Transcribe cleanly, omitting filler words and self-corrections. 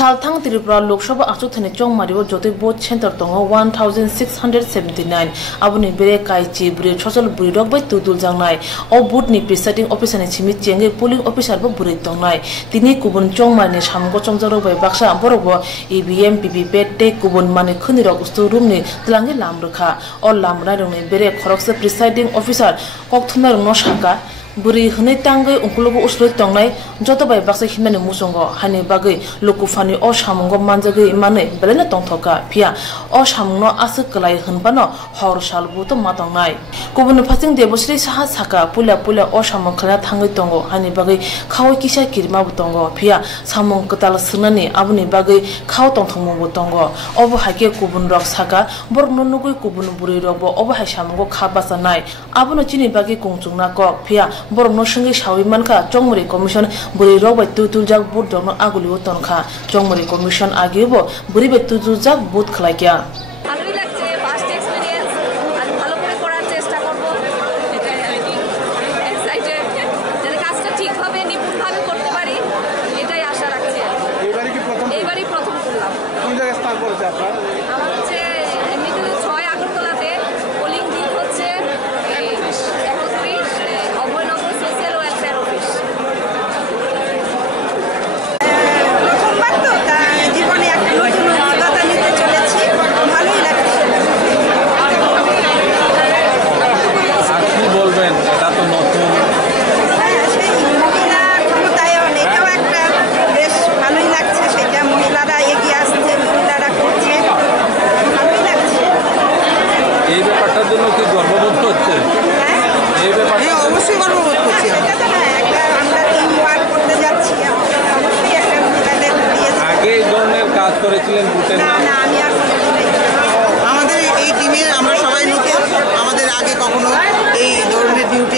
Salthang Tripura Lok Sabha Asutthani Chongmaribo Jyotik Vote Center tongo 1679 abuni bere kaichi buri chosol buri rok bai tudul jangnai o vote ni presiding officer ni chimi chenge polling officer bo buri tongnai tini kubun chongmani samgo chongjaro bai baksa borobo EVM PVPAT te kubun mane khuni rok ustu room ni tlangi lamrukha o lamra rong ni bere khorokse presiding officer kokthumna rong no saka buri hne tangai ungkulobo usloi tongnai joto bai baksa himani musongo hani bagai lokufani o samungo manjagi mane belena tongthoka phia o samungno asuk klai hunbano hor salbu to matongnai kubun phasing debosri saha saka pula o samung khana thangai tongo hani bagai khawai kisa kirma bu tongo phia samung katal sunani abuni bagai khaw tongthongmo bu tongo obo hake kubun rok saka borno nugui kubun buri robo obo ha samungo khabasa nai abuno chini bagai kongchungna ko phia borno sangi sawi manka chongmuri commission buri rok bai tutuljak bud dono aguli tonka chongmuri commission agebo buri bai tutuljak bud khlaikya ভালোই লাগছে first experience আর ভালো করে করার চেষ্টা করব এটা excited যাতে কাজটা ঠিকভাবে নিপুণভাবে করতে পারি এটাই আশা রাখছি এইবারই প্রথম করলাম কোন জায়গায় স্থান করেছে আপনার আমার হচ্ছে এমনিতে 6 আগরতলাতে পোলিং বুথ হচ্ছে 31 অভয়নগর সোশ্যাল ওয়েলফেয়ার অফিস প্রথমবার তো জীবনে একটা নতুন অভিজ্ঞতা নিতে চলেছি ভালোই লাগছে আর কি বলবেন এটা তো নতুন সেই মহিলা ক্ষমতায়ন এটাও একটা বেশ ভালোই লাগছে সেটা মহিলারা এগিয়ে আসছে মহিলারা করছে ভালোই লাগছে এই ব্যাপারটার জন্য কি গর্ববোধ হচ্ছে এই ব্যাপারে অবশ্যই গর্ববোধ করছি সেটা তো না একটা আমরা টিম ওয়ার্ক করতে যাচ্ছি অবশ্যই একটা মহিলাদের দিয়েছি আগে এই ধরনের কাজ করেছিলেন বুথের না নাম না আমি আর আমাদের এই টিমে আমরা সবাই নতুন আমাদের আগে কখনো এই ধরনের ডিউটি